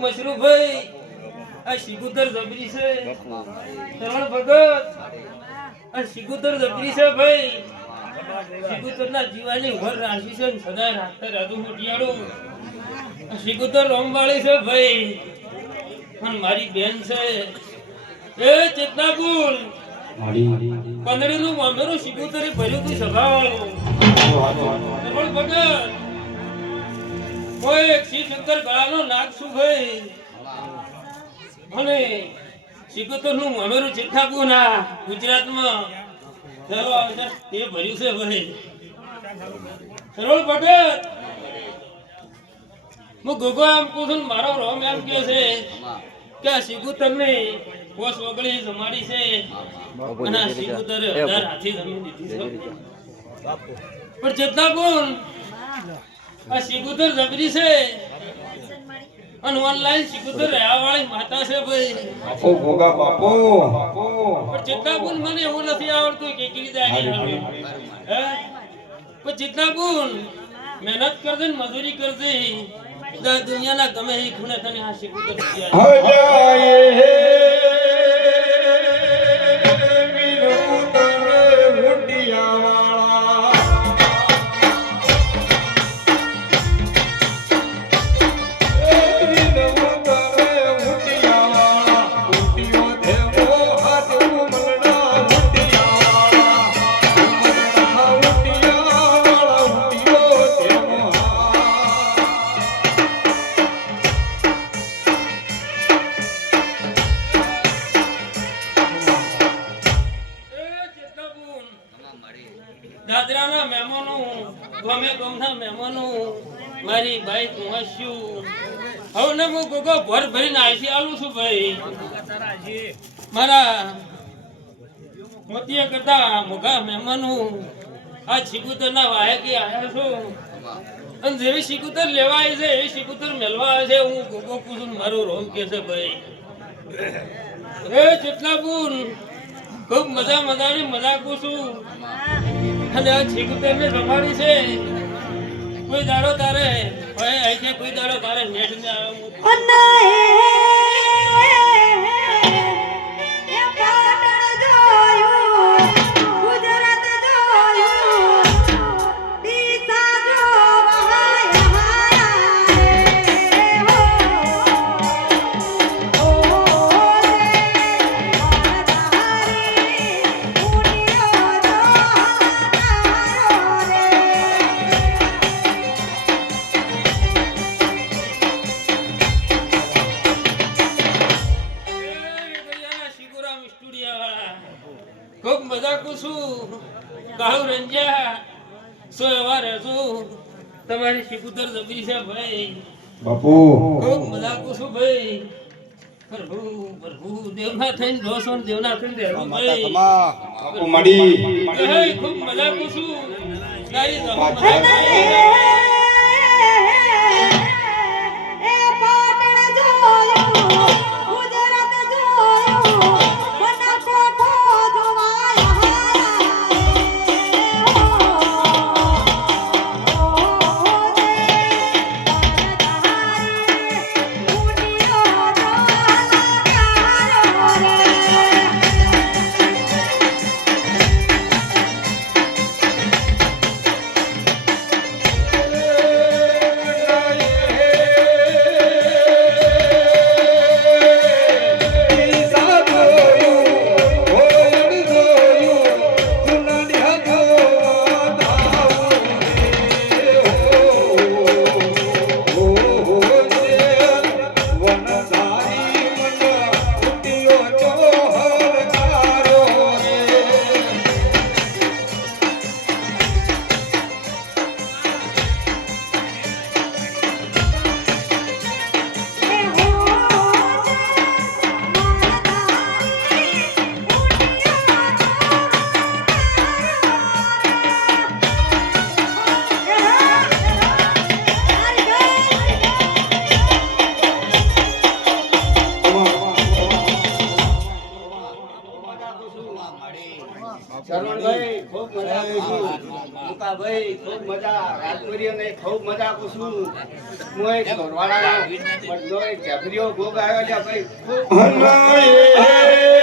મશરૂફ ભાઈ આ શિગુતર જબરી છે શરણ ભગત આ શિગુતર જબરી છે ભાઈ શિગુતર ના જીવાની ઘર રાશિ છે સદા રાખતા રાજુ મોટિયાળું શિગુતર રમવાળી છે ભાઈ અને મારી બેન છે એ ચેતનાપુર પંદરી નું મામેરું શિગુતરે ભર્યું તું સભાવાળું શરણ ભગત કોઈ એક શ્રી શંકર ગળાનો નાગ શું ભાઈ અને શિગુતર નું મામેરું ચેતનાપુર ના ગુજરાતમાં તે ભર્યું છે ભાઈ સરોળ પટેલ હું ગોગો એમ કહું છું મારો રોમ એમ કહે છે કે આ શિગુતર ને કોસ વગળી જમાડી છે અને આ શિગુતરે 1000 હાથી જમીન દીધી છે પણ ચેતનાપુર આ શિગુતર જબરી છે અને ઓનલાઈન શિગુતર રહેવા વાળી માતા છે ભાઈ બાપો ભોગા બાપો પણ ચેતનાપુર મને એવું નથી આવડતું કે કેવી દાડી હે પણ ચેતનાપુર મહેનત કરજે ને મજૂરી કરજે દુનિયાના ગમે એ ખૂણે તને આ શિગુતર દાદરાના મહેમાનો ગમે ગમના મહેમાનો મારી બાઈક વાસ્યું હવે ને હું ગોગો ભર ભરીને આઈસી આલું છું ભાઈ મારા મોતીએ કરતા મોગા મહેમાનો આ શિગુતરના વાયકી આવ્યા છું અને જેવી શિગુતર લેવા આવી છે એવી શિગુતર મેળવા આવે છે હું ગોગો પૂછું મારું રોમ કે છે ભાઈ એ ચેતનાપુર ખૂબ મજાની મજાક છું અને આ શિગુતર ને રમાડી છે કોઈ દાડો તારે હોય આઈ કોઈ દાડો તારે નેટ ને તમારી શિકુતર જબરી છે ભાઈ બાપુ ખૂબ મજા કુશું ભાઈ પ્રભુ પ્રભુ દેવના થઈને જોશો ને દેવના થઈને રહેવું ભાઈ બાપુ મળી હે ખૂબ મજા કુશું તારી તો શરવણભાઈ ખૂબ મજા કુશું મુકાભાઈ ખૂબ મજા રાજપુરીઓને ખૂબ મજા કુશું હું એક ઘરવાળાનો પણ એક ઝઘરીઓ ભોગ આવ્યો છે ભાઈ ખૂબ